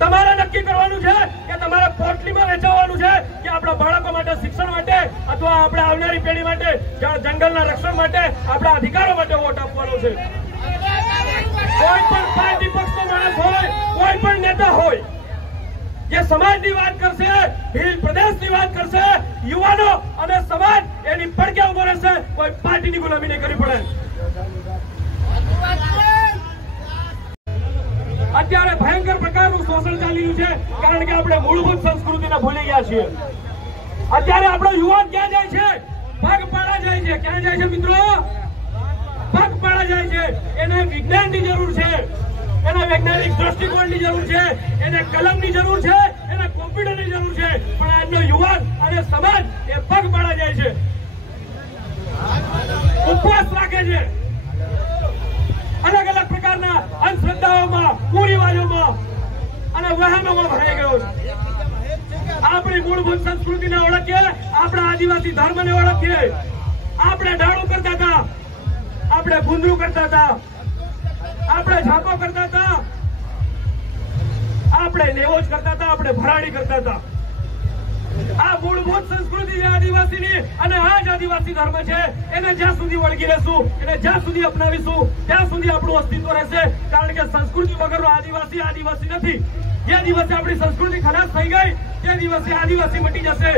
તમારે નક્કી કરવાનું છે કે તમારે પોટલીમાં વેચાવવાનું છે કે આપણા બાળકો માટે શિક્ષણ માટે અથવા આપણે આવનારી પેઢી માટે જંગલના રક્ષણ માટે આપણા અધિકારો માટે વોટ આપવાનો છે। કોઈ પણ પાર્ટી પક્ષનો માણસ હોય, કોઈ પણ નેતા હોય જે સમાજની વાત કરશે, ભીલ પ્રદેશની વાત કરશે, યુવાનો અને સમાજ એની પડકે ઉભો રહેશે। કોઈ પાર્ટીની ગુલામી નહીં કરવી પડે। અત્યારે ભયંકર પ્રકારનું શોષણ ચાલી રહ્યું છે કારણ કે આપણે મૂળભૂત સંસ્કૃતિને ભૂલી ગયા છીએ। અત્યારે આપણો યુવાન ક્યાં જાય છે? પગપાળા જાય છે। ક્યાં જાય છે મિત્રો? પગપાળા જાય છે। એને વિજ્ઞાનની જરૂર છે, એને વૈજ્ઞાનિક દૃષ્ટિકોણની જરૂર છે, એને કલમની જરૂર છે, એને કોમ્પ્યુટરની જરૂર છે, પણ આજનો યુવાન અને સમાજ એ પગપાળા જાય છે, ઉપવાસ રાખે છે, અલગ અલગ પ્રકારના અંધશ્રદ્ધાઓમાં, કુરિવાજોમાં અને વહેમોમાં ભરાઈ ગયો છે। આપણી મૂળભૂત સંસ્કૃતિને ઓળખીએ, આપણા આદિવાસી ધર્મને ઓળખીએ। આપણે ડાળું કરતા હતા, આપણે ગુંદરું કરતા હતા, આપણે ઝાંકો કરતા હતા, આપણે નેવોજ કરતા હતા, આપણે ભરાડી કરતા હતા। આ મૂળભૂત સંસ્કૃતિ છે આદિવાસીની અને આ જ આદિવાસી ધર્મ છે। એને જ્યાં સુધી વળગી રહેશું, એને જ્યાં સુધી અપનાવીશું, ત્યાં સુધી આપણું અસ્તિત્વ રહેશે। કારણ કે સંસ્કૃતિ વગરનો આદિવાસી આદિવાસી નથી। જે દિવસે આપણી સંસ્કૃતિ ખરાબ થઈ ગઈ તે દિવસે આદિવાસી મટી જશે।